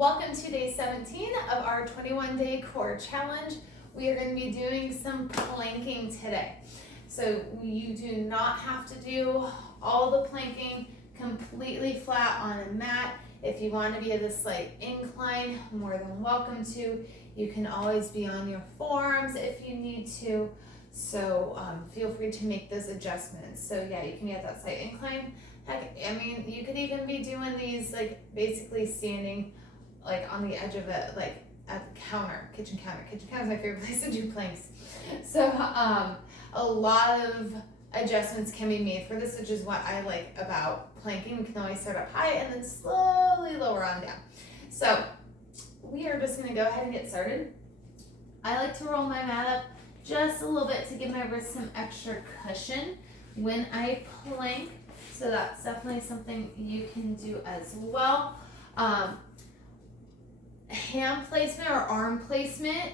Welcome to day 17 of our 21-day core challenge. We are going to be doing some planking today. So you do not have to do all the planking completely flat on a mat. If you want to be at a slight incline, more than welcome to. You can always be on your forearms if you need to. So feel free to make those adjustments. So yeah, you can be at that slight incline. Heck, I mean, you could even be doing these like basically standing like on the edge of it, like at the counter, kitchen counter. Kitchen counter is my favorite place to do planks. So a lot of adjustments can be made for this, which is what I like about planking. We can always start up high and then slowly lower on down. So we are just gonna go ahead and get started. I like to roll my mat up just a little bit to give my wrist some extra cushion when I plank. So that's definitely something you can do as well. Hand placement or arm placement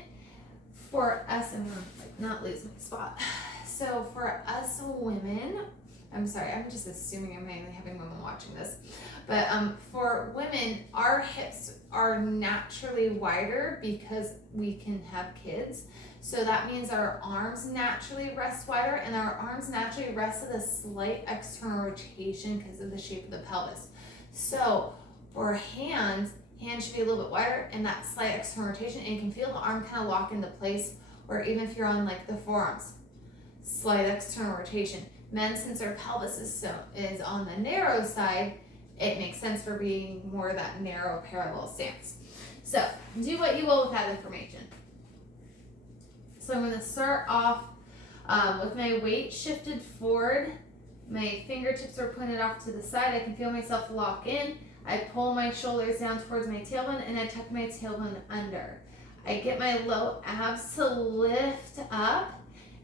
for us, I'm gonna not lose my spot. So for us women, I'm sorry, I'm just assuming I'm mainly having women watching this, but for women, our hips are naturally wider because we can have kids. So that means our arms naturally rest wider, and our arms naturally rest at a slight external rotation because of the shape of the pelvis. So for hands should be a little bit wider and that slight external rotation, and you can feel the arm kind of lock into place, or even if you're on like the forearms, slight external rotation. Men, since their pelvis is on the narrow side, it makes sense for being more that narrow parallel stance. So do what you will with that information. So I'm going to start off with my weight shifted forward. My fingertips are pointed off to the side. I can feel myself lock in. I pull my shoulders down towards my tailbone and I tuck my tailbone under. I get my low abs to lift up,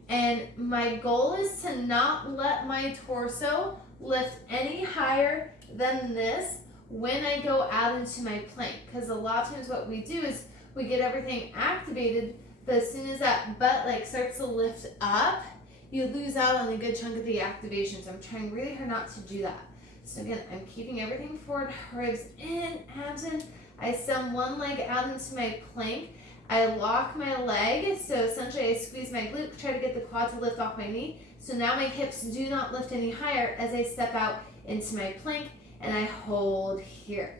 and my goal is to not let my torso lift any higher than this when I go out into my plank, because a lot of times what we do is we get everything activated, but as soon as that butt like starts to lift up, you lose out on a good chunk of the activation. So I'm trying really hard not to do that. So again, I'm keeping everything forward, ribs in, abs in. I send one leg out into my plank. I lock my leg, so essentially I squeeze my glute, try to get the quad to lift off my knee. So now my hips do not lift any higher as I step out into my plank, and I hold here.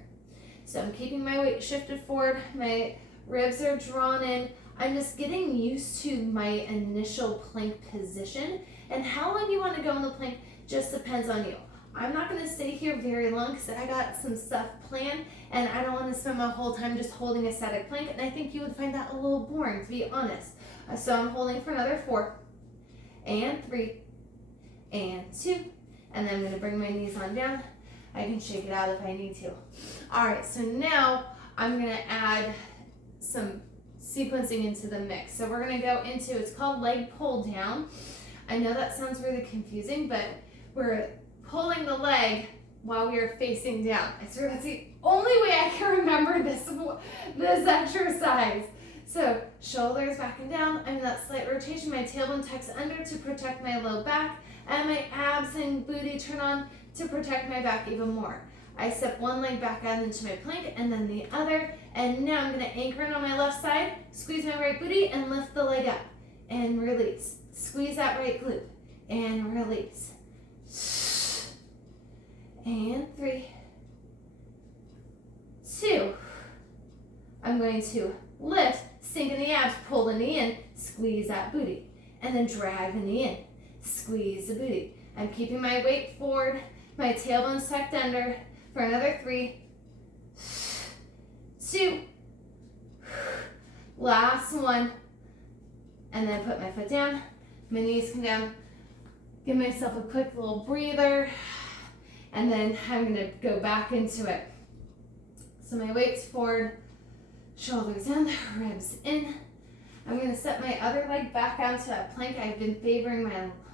So I'm keeping my weight shifted forward, my ribs are drawn in. I'm just getting used to my initial plank position, and how long you want to go in the plank just depends on you. I'm not going to stay here very long because I got some stuff planned, and I don't want to spend my whole time just holding a static plank, and I think you would find that a little boring, to be honest. So I'm holding for another 4 and 3 and 2, and then I'm going to bring my knees on down. I can shake it out if I need to. All right, so now I'm going to add some sequencing into the mix. So we're going to go into, it's called leg pull down. I know that sounds really confusing, but we're pulling the leg while we are facing down. I swear that's the only way I can remember this exercise. So shoulders back and down. I'm in that slight rotation. My tailbone tucks under to protect my low back, and my abs and booty turn on to protect my back even more. I step one leg back out into my plank and then the other, and now I'm going to anchor in on my left side, squeeze my right booty, and lift the leg up and release. Squeeze that right glute and release. And 3, 2. I'm going to lift, sink in the abs, pull the knee in, squeeze that booty, and then drag the knee in, squeeze the booty. I'm keeping my weight forward, my tailbone's tucked under for another 3, 2, last one, and then put my foot down, my knees come down, give myself a quick little breather, and then I'm going to go back into it. So my weight's forward, shoulders down, ribs in. I'm going to set my other leg back onto that plank. I've been favoring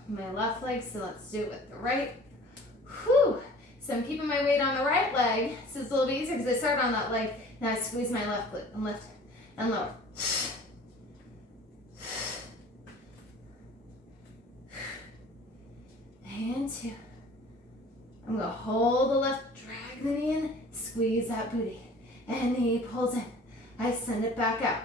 my left leg, so let's do it with the right. Whew. So I'm keeping my weight on the right leg, so it's a little bit easier because I started on that leg. Now I squeeze my left glute and lift and lower. And 2. I'm going to hold the left, drag the knee in, squeeze that booty, and knee pulls in. I send it back out.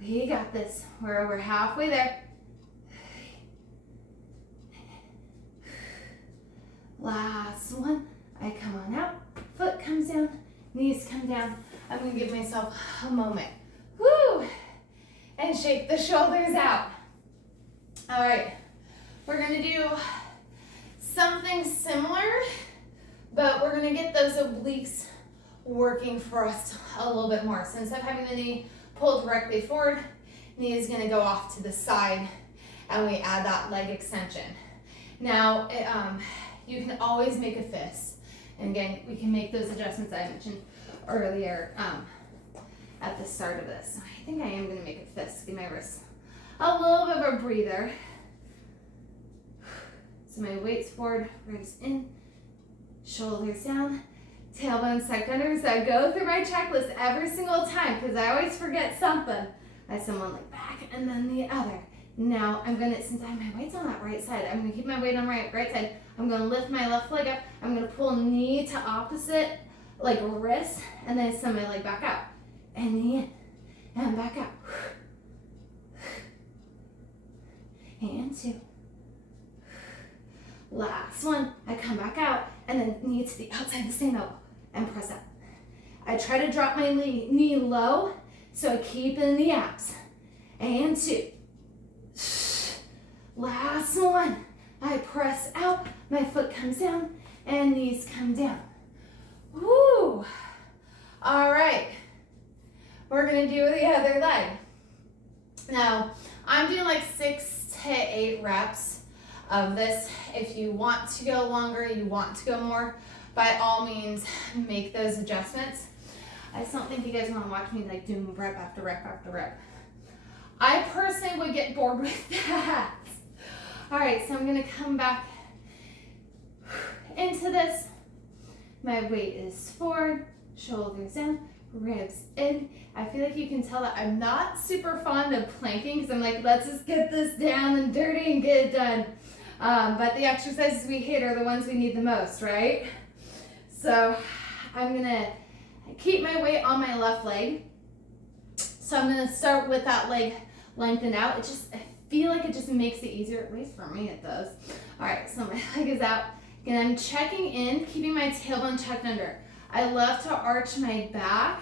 We got this. We're over halfway there. Last one. I come on out. Foot comes down. Knees come down. I'm going to give myself a moment. Woo! And shake the shoulders out. All right. We're going to do something similar, but we're going to get those obliques working for us a little bit more. So instead of having the knee pulled directly forward, knee is going to go off to the side, and we add that leg extension. Now, you can always make a fist. And again, we can make those adjustments I mentioned earlier at the start of this. I think I am going to make a fist. Give my wrists a little bit of a breather. So my weight's forward, ribs in, shoulders down, tailbone sucked under. So I go through my checklist every single time because I always forget something. I send one leg back and then the other. Now I'm gonna, since I have my weight's on that right side, I'm gonna keep my weight on right side. I'm gonna lift my left leg up. I'm gonna pull knee to opposite, like wrist, and then send my leg back out. And knee in, and back out. And two. Last one. I come back out, and then knee to the outside of the same elbow, and press up. I try to drop my knee low, so I keep in the abs. And two. Last one. I press out, my foot comes down, and knees come down. Woo! All right. We're gonna do the other leg. Now, I'm doing like 6 to 8 reps of this. If you want to go longer, you want to go more, by all means, make those adjustments. I just don't think you guys want to watch me like doing rep after rep after rep. I personally would get bored with that. All right, so I'm gonna come back into this. My weight is forward, shoulders down, ribs in. I feel like you can tell that I'm not super fond of planking because I'm like, let's just get this down and dirty and get it done. But the exercises we hit are the ones we need the most, right? So I'm gonna keep my weight on my left leg. So I'm gonna start with that leg lengthened out. I feel like it just makes it easier, at least for me it does. All right, so my leg is out. Again, I'm checking in, keeping my tailbone tucked under. I love to arch my back,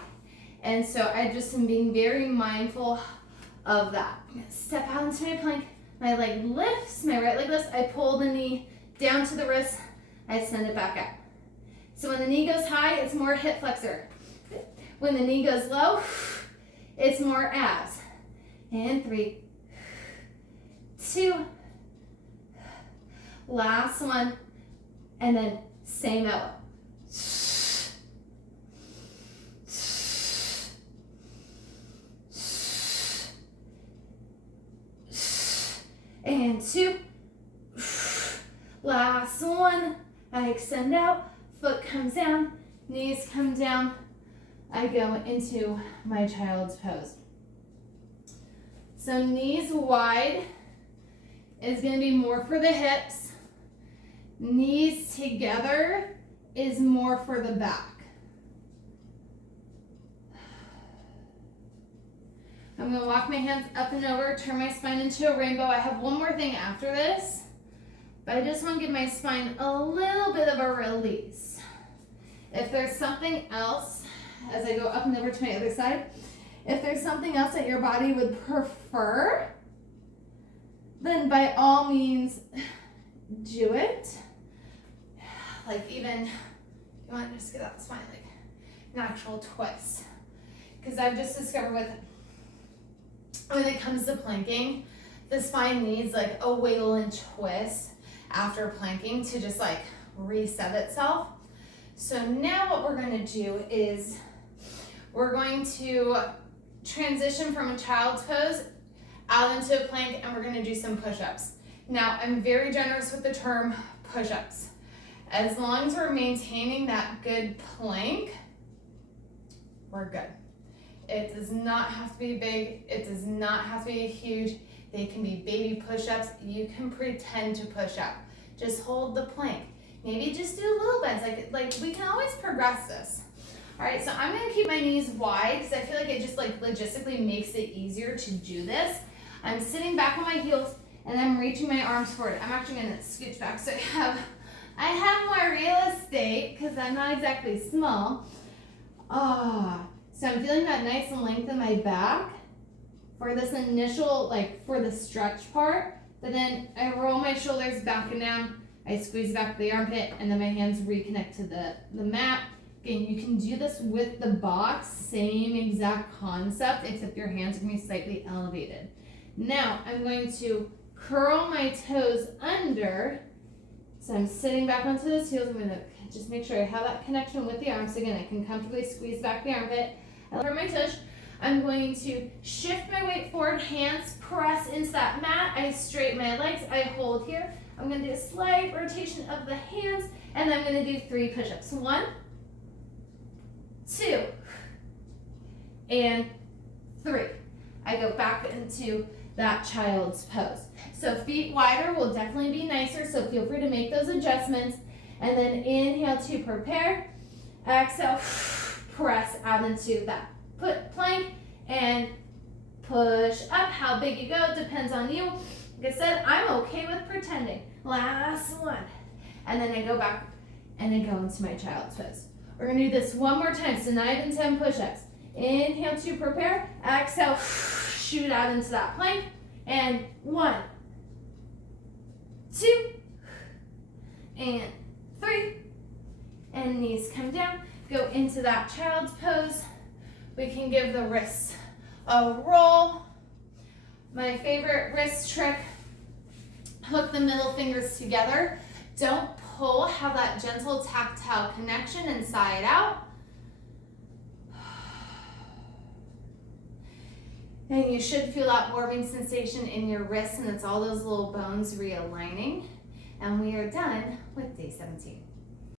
and so I just am being very mindful of that. I'm gonna step out into my plank. My leg lifts, my right leg lifts. I pull the knee down to the wrist. I send it back out. So when the knee goes high, it's more hip flexor. When the knee goes low, it's more abs. And 3, 2, last one, and then same elbow. And 2, last one. I extend out, foot comes down, knees come down. I go into my child's pose. So knees wide is going to be more for the hips. Knees together is more for the back. I'm going to walk my hands up and over, turn my spine into a rainbow. I have one more thing after this, but I just want to give my spine a little bit of a release. If there's something else, as I go up and over to my other side, if there's something else that your body would prefer, then by all means, do it. Like even, you want to just get out the spine, like natural twist. Because I've just discovered when it comes to planking, the spine needs like a wiggle and twist after planking to just like reset itself. So now what we're going to do is we're going to transition from a child's pose out into a plank, and we're going to do some push-ups. Now, I'm very generous with the term push-ups. As long as we're maintaining that good plank, we're good. It does not have to be big. It does not have to be huge. They can be baby push-ups. You can pretend to push up. Just hold the plank. Maybe just do little bends, like we can always progress this. All right, so I'm gonna keep my knees wide because I feel like it just like logistically makes it easier to do this. I'm sitting back on my heels and I'm reaching my arms forward. I'm actually gonna scooch back so I have more real estate because I'm not exactly small. So I'm feeling that nice length in my back for this initial, like for the stretch part, but then I roll my shoulders back and down, I squeeze back the armpit, and then my hands reconnect to the mat. Again, you can do this with the box, same exact concept, except your hands are gonna be slightly elevated. Now, I'm going to curl my toes under, so I'm sitting back onto those heels. I'm gonna just make sure I have that connection with the arms. Again, I can comfortably squeeze back the armpit. I curl my toes. I'm going to shift my weight forward, hands press into that mat. I straighten my legs, I hold here. I'm gonna do a slight rotation of the hands, and I'm gonna do 3 push-ups. 1, 2, and 3. I go back into that child's pose. So feet wider will definitely be nicer, so feel free to make those adjustments. And then inhale to prepare. Exhale, press out into that plank and push up. How big you go depends on you. Like I said, I'm okay with pretending. Last one. And then I go back and I go into my child's pose. We're gonna do this one more time, so 9 and 10 push-ups. Inhale to prepare. Exhale, shoot out into that plank. And 1, 2, and 3. And knees come down. Go into that child's pose. We can give the wrists a roll. My favorite wrist trick, hook the middle fingers together. Don't pull, have that gentle tactile connection inside out. And you should feel that warming sensation in your wrists, and it's all those little bones realigning. And we are done with day 17.